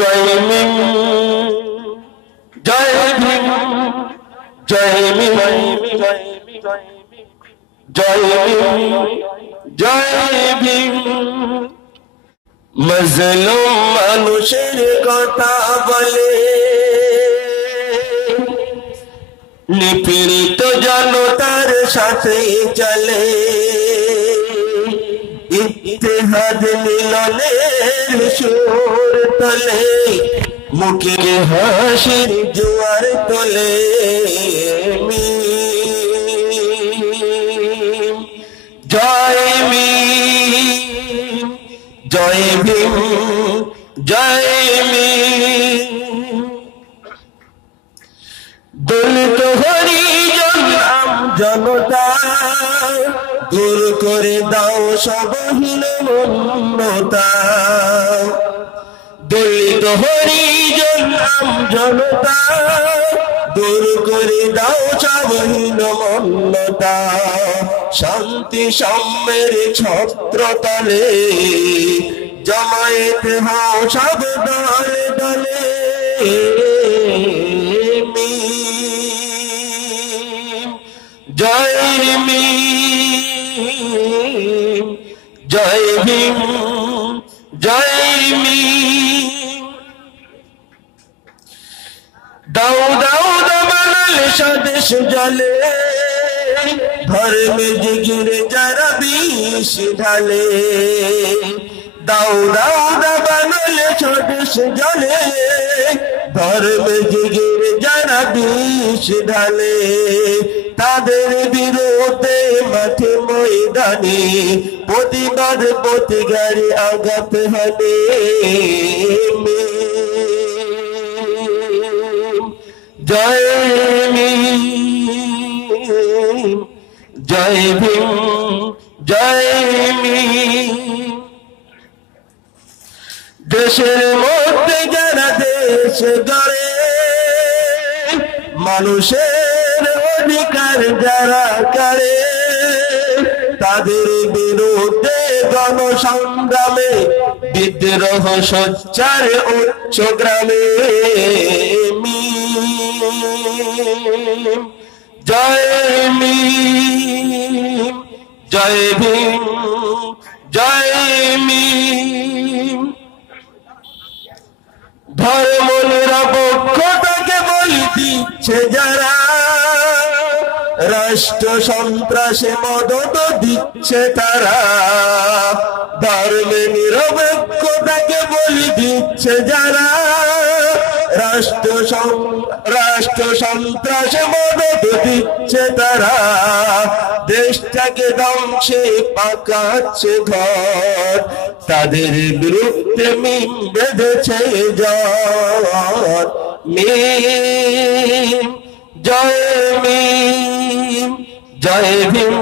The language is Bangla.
জয় ভীম, জয় ভীম, জয় ভীম, জয় ভীম, জয় ভীম। মজলুম মানুষের কথা বলে, নিপীড়িত জনতার সাথে চলে, ইত্তেহাদ মিলনের সুর তোলে, মুখে হাসির জোয়ার তোলে। জয় ভীম, জয় ভীম, জয় ভীম। দলিত হরিজন জনতা দূর করে দাও সবহীন মমতা। দলিত হরিজন জনতা দূর করে দাও সবহীন মমতা। শান্তি সাম্যের ছত্রতলে জমায়েত হও সব দলে দলে। জয় ভীম, জয় ভীম, জয় ভীম। দাও দাও দামাল স্বদেশ জলে, ধর্মে জিগিরে যারা বিষ ঢালে। দাও দাও দামাল স্বদেশ জলে, ধর্মে জিগিরে যারা বিষ ঢালে। তাদের বিরুদ্ধে মাঠে ময়দানে প্রতিবাদ প্রতিগারে আঘাত হানে। জয় ভীম, জয় ভীম, জয় ভীম। দেশের মধ্যে যারা দেশ গড়ে, মানুষের অধিকার যারা করে, তাদের বিরুদ্ধে গণসংগ্রামে বিদ্রোহ সোচ্চার উচ্চ গ্রামে। জয় ভীম, জয় ভীম, জয় ভীম। ধর্ম নিরপেক্ষতাকে বলি দিচ্ছে যারা, রাষ্ট্র সন্ত্রাসে মদত দিচ্ছে তারা। ধর্মে নিরপেক্ষতাকে বলি দিচ্ছে যারা, রাষ্ট্র সন্ত্রাসে মদত দিচ্ছে তারা। দেশটাকে ধ্বংসে পাকাচ্ছে ঘর, তাদের বিরুদ্ধে মিম বেঁধেছে জ্বর। মিম, জয় ভীম, জয় ভীম,